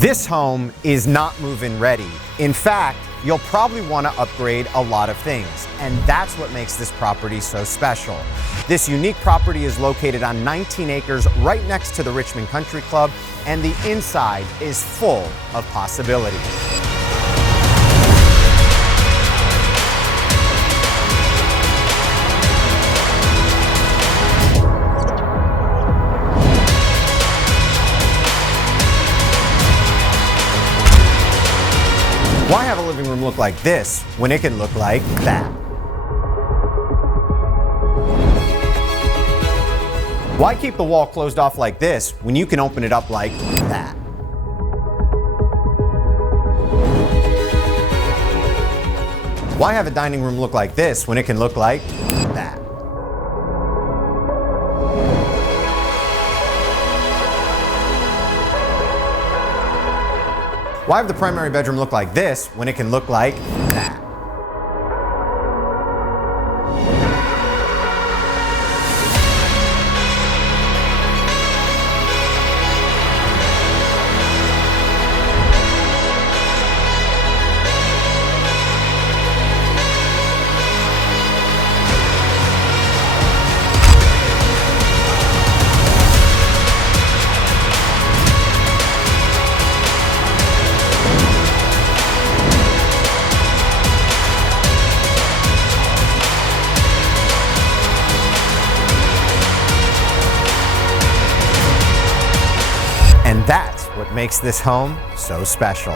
This home is not move-in ready. In fact, you'll probably want to upgrade a lot of things, and that's what makes this property so special. This unique property is located on 19 acres right next to the Richmond Country Club, and the inside is full of possibility. Why have a living room look like this when it can look like that? Why keep the wall closed off like this when you can open it up like that? Why have a dining room look like this when it can look like that? Why have the primary bedroom look like this when it can look like that? And that's what makes this home so special.